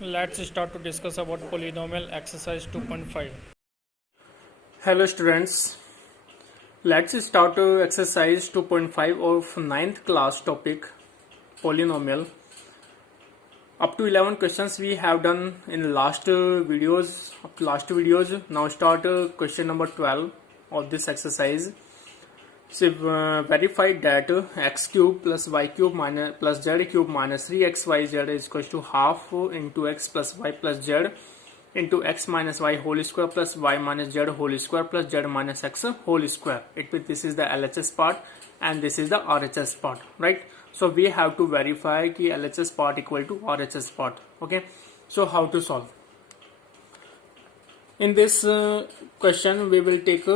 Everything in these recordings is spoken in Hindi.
Let's start to discuss about polynomial exercise 2.5. Hello students, let's start exercise 2.5 of 9th class topic polynomial. Up to 11 questions we have done in last videos. Now start question number 12 of this exercise. So verify that x cube plus y cube minus plus z cube minus 3xyz is equals to half into x plus y plus z into x minus y whole square plus y minus z whole square plus z minus x whole square. This is the LHS part and this is the RHS part, right? So we have to verify कि LHS part equal to RHS part. Okay, so how to solve? In this question we will take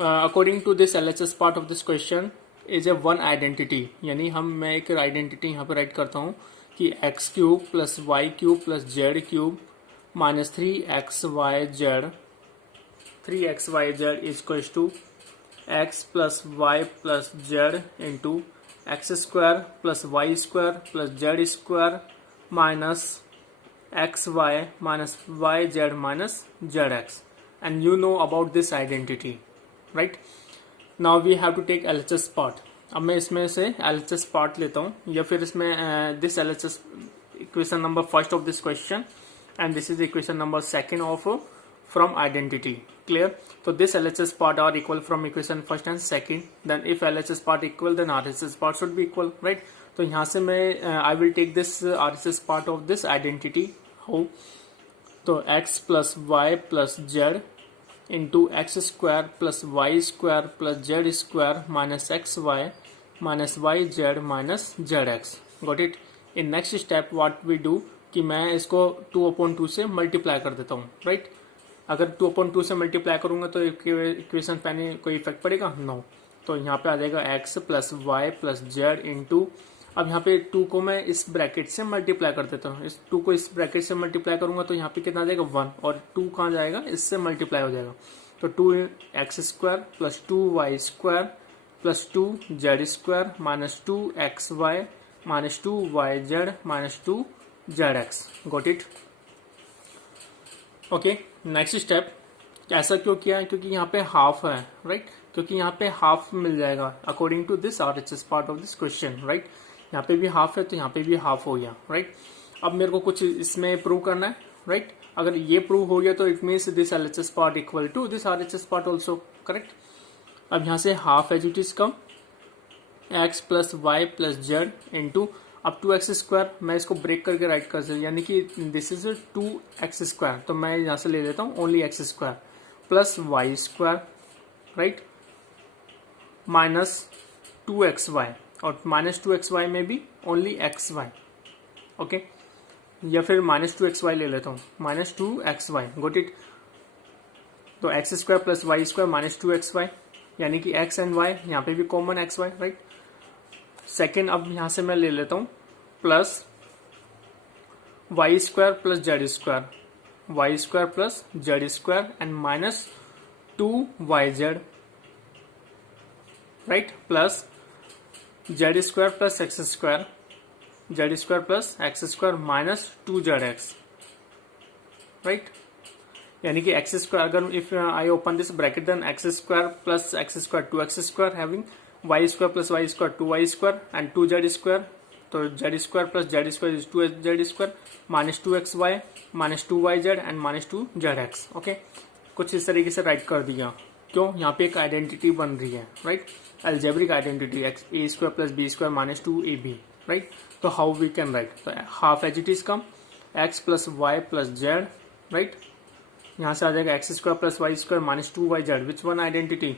according to this LHS part of this question is a one identity. यानी मैं एक आइडेंटिटी यहाँ पे राइट करता हूँ कि x cube plus y cube plus z cube minus 3xyz is equal to x plus y plus z into x square plus y square plus z square minus x y minus y z minus z x. And you know about this identity, right? Now we have to take LHS part. अब मैं इसमें से LHS part लेता हूँ या फिर इसमें this LHS equation number first of this question and this is equation number second of from identity. Clear? So this LHS part are equal from equation first and second. Then if LHS part equal then RHS part should be equal, right? तो यहाँ से मैं I will take this RHS part of this identity. How? तो x plus y plus z into x square plus y square plus z square minus xy minus yz minus zx. Got it? In next step what we do कि मैं इसको 2/2 से मल्टीप्लाई कर देता हूँ, राइट? अगर 2/2 से मल्टीप्लाई करूंगा तो इक्वेशन पे कोई इफेक्ट पड़ेगा? नो. तो यहाँ पे आ जाएगा x plus y plus z into, अब यहाँ पे 2 को मैं इस ब्रैकेट से मल्टीप्लाई कर देता हूँ. इस 2 को इस ब्रैकेट से मल्टीप्लाई करूंगा तो यहाँ पे कितना आ जाएगा 1 और 2 कहाँ जाएगा? इससे मल्टीप्लाई हो जाएगा. तो 2x square plus 2y square plus 2z square minus 2xy minus 2yz minus 2zx. Got it? Okay, next step. ऐसा क्यों किया? क्योंकि यहाँ पे हाफ है, राइट? क्योंकि यहाँ पे हाफ मिल जाएगा according to this RHS part of this question, right? यहाँ पे भी हाफ है तो यहाँ पे भी हाफ हो गया, राइट? अब मेरे को कुछ इसमें प्रूव करना है, राइट? अगर ये प्रूव हो गया तो it means this LHS part equal to this RHS part also, correct? अब यहाँ से half as it is come x plus y plus z into अब 2x स्क्वायर, मैं इसको ब्रेक करके राइट कर सकता, यानी कि दिस इज 2x स्क्वायर, तो मैं यहाँ से ले लेता हूँ only x square plus y square, right, minus 2xy और माइनस 2xy में भी ओनली xy. ओके, या फिर माइनस 2xy ले लेता हूँ, माइनस 2xy. Got it? तो x square plus y square minus 2xy, यानी कि x एंड y यहाँ पे भी कॉमन xy, राइट? सेकेंड, अब यहां से मैं ले लेता हूं plus y square plus z square, y square plus z square and minus 2yz, right, plus z square plus x square, z square plus x square minus 2zx, right? यानी कि एक्स स्क्वायर, अगर if I open this bracket then x square plus x square 2x square having y square plus y square 2y square and 2z square, तो z square plus z square is 2z square minus 2xy minus 2yz and minus 2zx. Okay, कुछ इस तरीके से राइट कर दिया. क्यों? यहाँ पे एक आइडेंटिटी बन रही है, right? Algebraic identity x a square plus b square minus 2ab, right? तो हाउ वी कैन राइट? तो half as it is come x plus y plus z, right? यहाँ से आ जाएगा x square plus y square minus 2yz. Which one identity?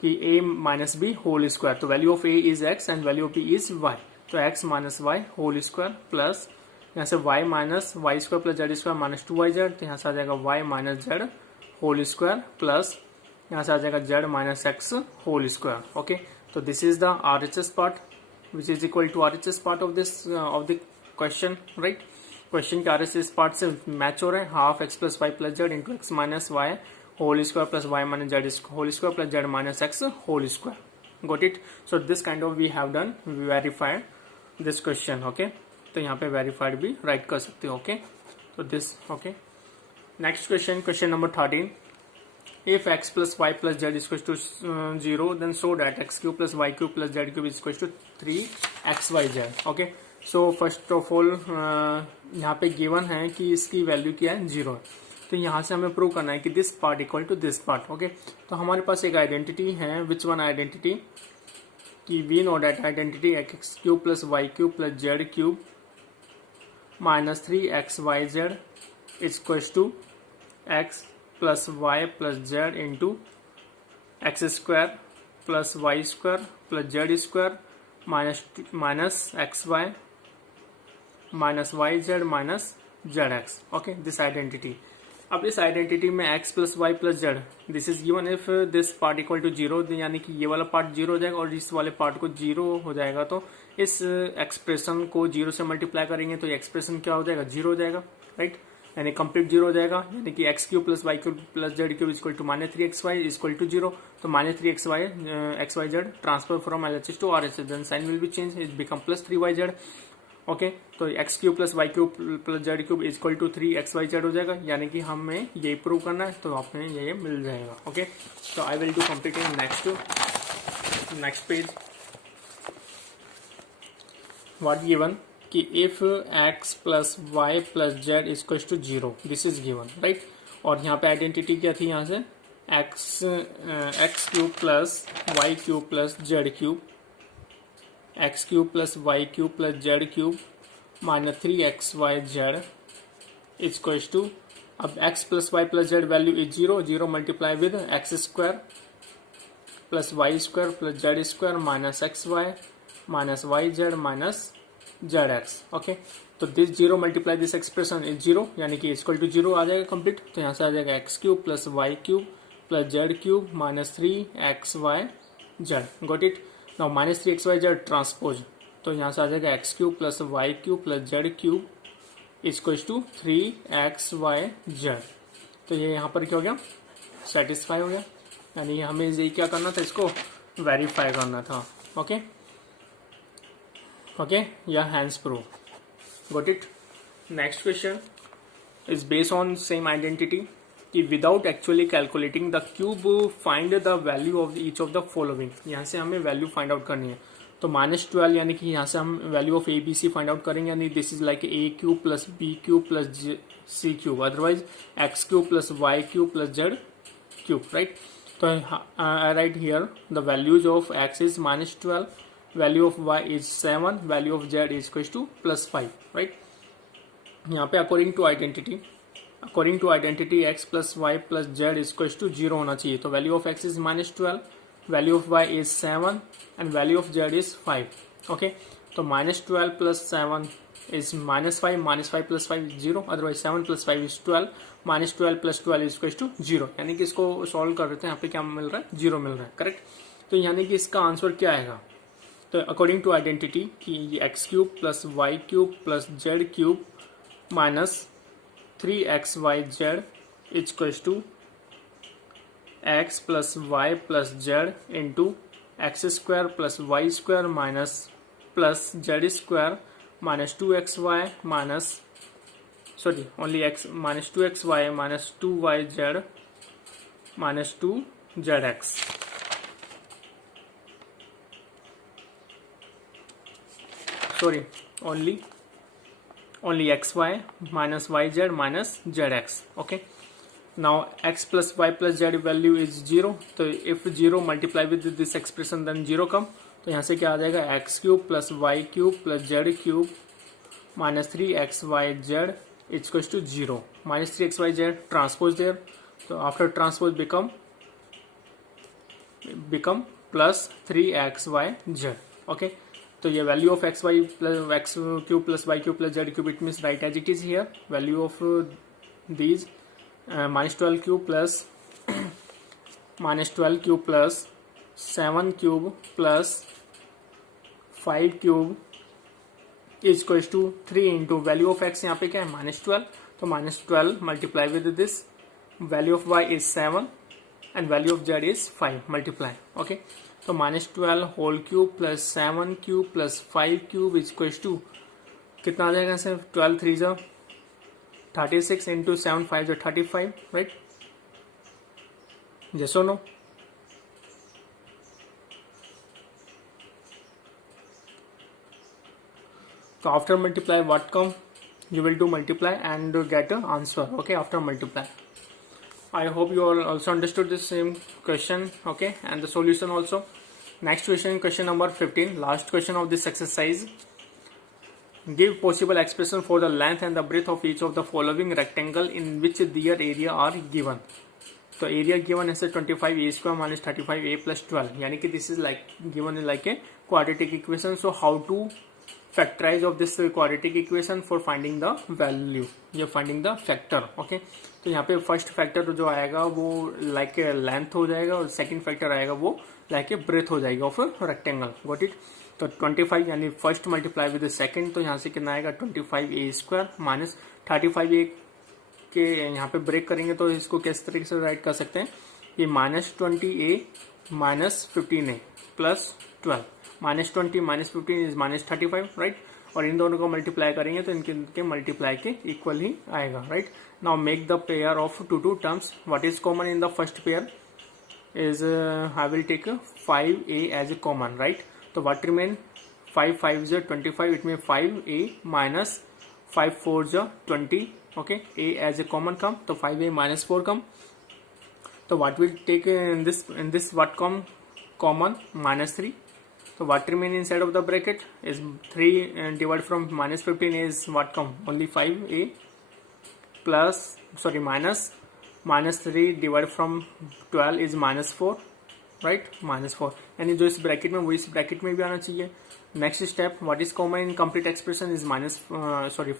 कि a minus b whole square, तो value of a is x and value of b is y, तो x minus y whole square plus यहाँ से y minus y square plus z square minus 2yz, तो यहाँ से आ जाएगा y minus z whole square plus यहाँ से आ जाएगा z minus x whole square. Okay, तो this is the RHS part which is equal to RHS part of this of the question, right? Question के RHS पार्ट से मैच हो रहे हैं. Half x plus y plus z into x minus Y whole square plus y minus z whole square plus z minus x whole square. Got it? So this kind of we have done, we verified this question. Okay, तो यहाँ पे वेरीफाइड भी राइट कर सकते हो। ओके, तो this okay. Next question, question number 13, if x plus y plus z is equal to 0 then show that x cube plus y cube plus z cube is equal to 3xyz। Okay, so first of all यहाँ पे गिवन है कि इसकी वैल्यू क्या है, 0 है। तो यहाँ से हमें प्रूव करना है कि this part equal to this part. Okay, तो हमारे पास एक आइडेंटिटी है, विच वन आइडेंटिटी, कि we know that identity x cube plus y cube plus z cube minus 3xyz is equal to x plus y plus z into x square plus y square plus z square minus x y minus y z minus z x. Okay, this identity. अब इस आइडेंटिटी में x plus y plus z this is given if this part equal to 0, यानी कि ये वाला पार्ट 0 हो जाएगा और इस वाले पार्ट को 0 हो जाएगा, तो इस एक्सप्रेशन को 0 से मल्टीप्लाई करेंगे तो ये एक्सप्रेशन क्या हो जाएगा, 0 हो जाएगा, राइट, यानी कंप्लीट 0 हो जाएगा। यानी कि x cube plus y cube plus z cube equal to -3xy equal to 0, तो -3xy xyz transfer from LHS to RHS, then sign will be change, it become plus 3yz। Okay, तो x cube plus y cube plus z cube equal to 3xyz हो जाएगा, यानी कि हमें यही प्रूव करना है, तो आपने ये मिल जाएगा। ओके, तो I will do complete in next page. What given कि if x plus y plus z equal to 0, this is given, right. और यहाँ पे आइडेंटिटी क्या थी, यहाँ से x cube plus y cube plus z cube, x cube plus y cube plus z cube minus 3xyz equal to, अब x plus y plus z value is 0, 0 multiply with x square plus y square plus z square minus x y minus y z minus z x. Okay, तो this 0 multiply this expression is 0, यानी कि इक्वल टू 0 आ जाएगा कंप्लीट। तो यहाँ से आ जाएगा x cube plus y cube plus z cube minus 3xyz, got it. Now minus 3xyz transpose, तो यहाँ से आ जाएगा x cube plus y cube plus z cube equal to 3xyz। तो ये यहाँ पर क्या हो गया, सेटिस्फाई हो गया, यानी हमें ये क्या करना था, इसको वेरीफाई करना था। ओके ओके, या hence prove, got it. Next question is based on same identity कि without actually calculating the cube find the value of each of the following. यहाँ से हमें वैल्यू फाइंड आउट करनी है, तो -12, यानी कि यहाँ से हम value of ABC find out करेंगे, यानी this is like a cube plus b cube plus c cube, otherwise x cube plus y cube plus z cube, right. तो I write here the values of x is -12, value of y is 7, value of z is equal to +5, right. यहाँ पे according to identity x plus y plus z equal to 0 होना चाहिए, तो value of x is -12, value of y is 7 and value of z is 5। Okay, तो -12 plus 7 is -5, -5 plus 5 is 0, otherwise 7 plus 5 is 12, -12 plus 12 is equal to 0, यानी कि इसको सॉल्व कर रहे थे, यहाँ पे क्या मिल रहा है, 0 मिल रहा है, करेक्ट। तो यानी कि इसका आंसर क्या आएगा, तो अकॉर्डिंग टू आइडेंटिटी कि ये x cube plus y cube plus z cube minus 3xyz equals to x plus y plus z into x square plus y square minus plus z square minus 2xy minus only x minus 2xy minus 2yz minus 2zx। only xy minus yz minus zx. Okay, now x plus y plus z value is 0, तो if 0 multiply with this expression then 0 come, तो यहाँ से क्या आ जाएगा, x cube plus y cube plus z cube minus 3xyz equals to 0, minus 3xyz transpose there, तो after transpose become plus 3xyz. Okay, तो ये value of x y plus x cube plus y cube plus z cube, it means right as it is here, value of these minus 12 cube plus minus 12 cube plus 7 cube plus 5 cube is equals to 3 into value of x, यहाँ पे क्या है -12, तो -12 multiply with this, value of y is 7 and value of z is 5 multiply. Okay, तो -12 whole cube plus 7 cube plus 5 cube is equals to कितना आ जाएगा सर? 12 3 जो 36 इंटू 7 5 जो 35, right? Yes or no? So after multiply, what come? You will do multiply and get an answer. Okay, after multiply. I hope you all also understood this same question. Okay, and the solution also. Next question, question number 15, last question of this exercise. Give possible expression for the length and the breadth of each of the following rectangle in which their area are given. तो एरिया गिवन है 25 a square minus 35 a plus 12, यानी कि this is like given is like a quadratic equation. So how to factorise of this quadratic equation for finding the value या फाइंडिंग द फैक्टर. ओके, तो यहाँ पे फर्स्ट फैक्टर जो आएगा वो लाइक ए लेंथ हो जाएगा और सेकंड फैक्टर आएगा वो लाइक ए ब्रेथ हो जाएगा ऑफ रेक्टेंगल. Got it? तो 25 यानी फर्स्ट मल्टीप्लाई विद सेकंड, तो यहाँ से कितना आएगा 25 a स्क्वायर माइनस 35 a के यहाँ पे ब्रेक करेंगे तो इसको किस तरीके से राइट कर सकते हैं? ये -20a minus 15a plus 12, -20 minus 15 is -35, right? और इन दोनों को मल्टीप्लाई करेंगे तो इनके मल्टीप्लाई के इक्वल ही आएगा, right? Now make the pair of two terms. What is common in the first pair is I will take 5a as a common, right? So what remain? 5 5 is 25. It means 5a minus 5 4 is 20. Okay, a as a common come, so 5a minus 4 come. So what will take in this what come common? -3. So what remain inside of the bracket is 3 divided from -15 is what come? Only 5a plus minus 3 divided from 12 is -4, right? -4, यानी जो इस ब्रैकेट में वो इस ब्रैकेट में भी आना चाहिए. Next step, what is common in complete expression is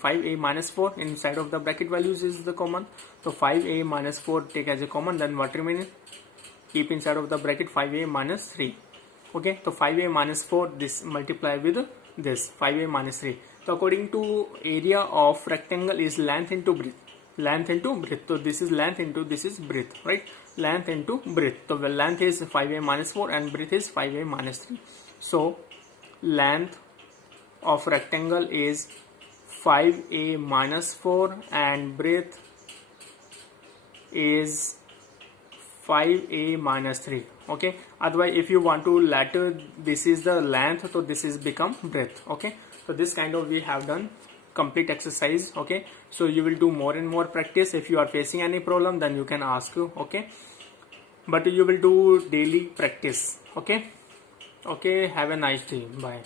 5a minus 4 inside of the bracket values is the common. तो 5a minus 4 take as a common, then what remain? Keep inside of the bracket 5a minus 3. ओके, तो 5a minus 4 this multiply with this 5a minus 3. तो according to area of rectangle is length into breadth. Length into breadth, so this is length into this is breadth, right? Length into breadth, so the length is 5a minus 4 and breadth is 5a minus 3. So length of rectangle is 5a minus 4 and breadth is 5a minus 3. Okay, otherwise if you want to let this is the length, so this is become breadth. Okay, so this kind of we have done complete exercise. Okay, so you will do more and more practice. If you are facing any problem, then you can ask. Okay, but you will do daily practice. Okay, have a nice day. Bye.